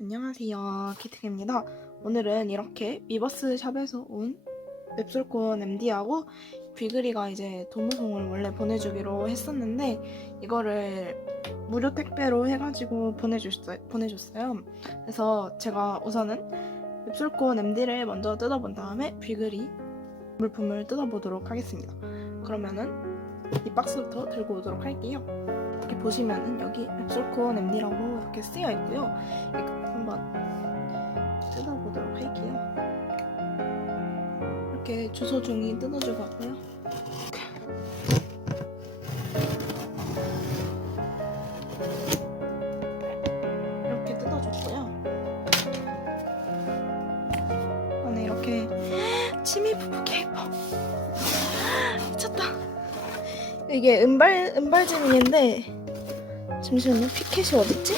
안녕하세요 키트입니다. 오늘은 이렇게 위버스 샵에서 온 웹솔콘 MD하고 귀그리가 이제 도무송을 원래 보내주기로 했었는데 이거를 무료 택배로 해가지고 보내줬어요, 보내줬어요. 그래서 제가 우선은 웹솔콘 MD를 먼저 뜯어본 다음에 귀그리 물품을 뜯어보도록 하겠습니다. 그러면은 이 박스부터 들고 오도록 할게요 이렇게 보시면은 여기 웹솔콘 MD라고 이렇게 쓰여 있고요 한번 뜯어보도록 할게요. 이렇게 주소 종이 뜯어주고 왔고요. 이렇게 뜯어줬고요. 안에 이렇게 치미 부부 케이퍼 미쳤다. 이게 은발 은발지민인데 잠시만요. 피켓이 어딨지?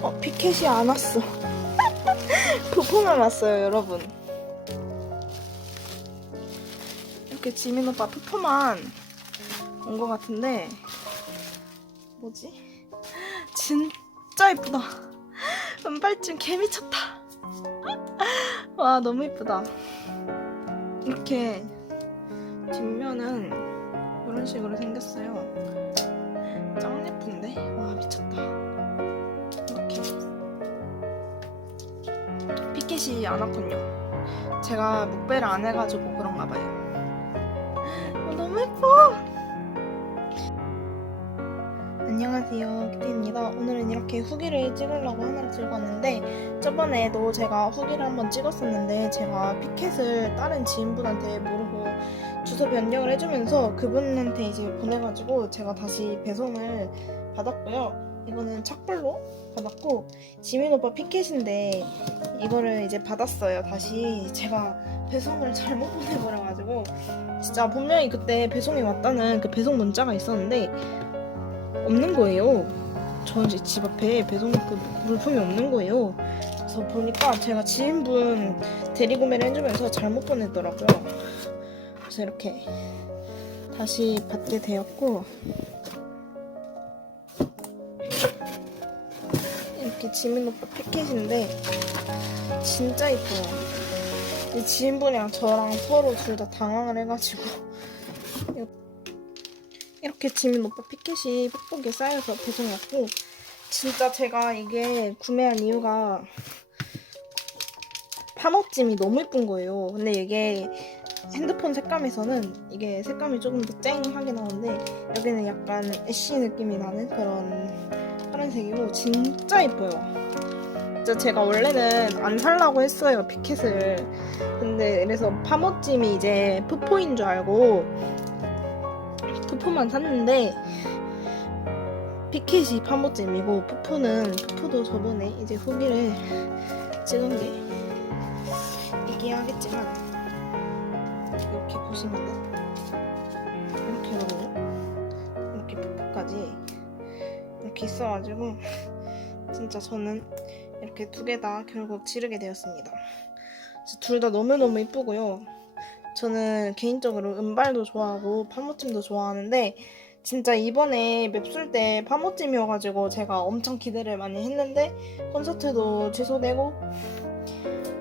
어, 피켓이 안 왔어. 부품만 왔어요, 여러분. 이렇게 지민 오빠 푸푸만 온 것 같은데, 뭐지? 진짜 이쁘다. 은발찜 개미쳤다. 와, 너무 이쁘다. 이렇게 뒷면은 이런 식으로 생겼어요. 짱 예쁜데? 와, 미쳤다. 이렇게 피켓이 안 왔군요. 제가 목배를 안 해가지고 그런가 봐요. 어, 너무 예뻐. 안녕하세요, 키티입니다. 오늘은 이렇게 후기를 찍으려고 하나를 들고 왔는데 저번에도 제가 후기를 한번 찍었었는데 제가 피켓을 다른 지인분한테 모르고 주소 변경을 해주면서 그분한테 이제 보내가지고 제가 다시 배송을 받았고요. 이거는 착불로 받았고 지민 오빠 피켓인데 이거를 이제 받았어요. 다시 제가 배송을 잘못 보내버려가지고 진짜 분명히 그때 배송이 왔다는 그 배송 문자가 있었는데 없는 거예요. 저 이제 집 앞에 배송 그 물품이 없는 거예요. 그래서 보니까 제가 지인분 대리구매를 해주면서 잘못 보냈더라고요. 그래서 이렇게 다시 받게 되었고 이렇게 지민 오빠 패킷인데 진짜 이뻐요. 이 지인분이랑 저랑 서로 둘 다 당황을 해가지고 이렇게 지민 오빠 피켓이 뽁뽁이 쌓여서 배송이 왔고 진짜 제가 이게 구매한 이유가 파머찜이 너무 예쁜 거예요. 근데 이게 핸드폰 색감에서는 이게 색감이 조금 더 쨍하게 나오는데 여기는 약간 애쉬 느낌이 나는 그런 파란색이고 진짜 예뻐요. 진짜 제가 원래는 안 살라고 했어요 피켓을. 근데 그래서 파머찜이 이제 푸포인 줄 알고 푸포만 샀는데 피켓이 파머찜이고 푸푸는 푸푸도 저번에 이제 후기를 찍은 게 이게 하겠지만 이렇게 보시면은 이렇게거든요. 이렇게 푸푸까지 이렇게 있어가지고 진짜 저는 이렇게 두 개 다 결국 지르게 되었습니다. 둘 다 너무너무 이쁘고요. 저는 개인적으로 은발도 좋아하고 파모찜도 좋아하는데 진짜 이번에 맵술 때 파모찜이어가지고 제가 엄청 기대를 많이 했는데 콘서트도 취소되고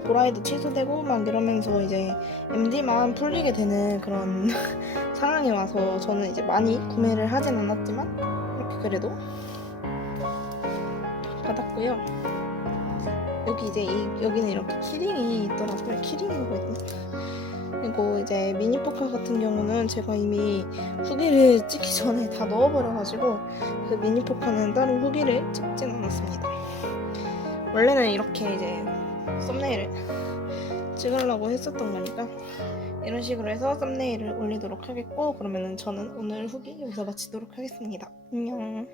보라이도 취소되고 막 이러면서 이제 MD만 풀리게 되는 그런 상황이 와서 저는 이제 많이 구매를 하진 않았지만 이렇게 그래도 받았고요. 여기 이제 이, 여기는 이렇게 키링이 있더라고요. 키링이라고 있나? 그리고 이제 미니 포카 같은 경우는 제가 이미 후기를 찍기 전에 다 넣어버려가지고 그 미니 포카는 따로 후기를 찍진 않았습니다. 원래는 이렇게 이제 썸네일을 찍으려고 했었던 거니까 이런 식으로 해서 썸네일을 올리도록 하겠고 그러면은 저는 오늘 후기 여기서 마치도록 하겠습니다. 안녕.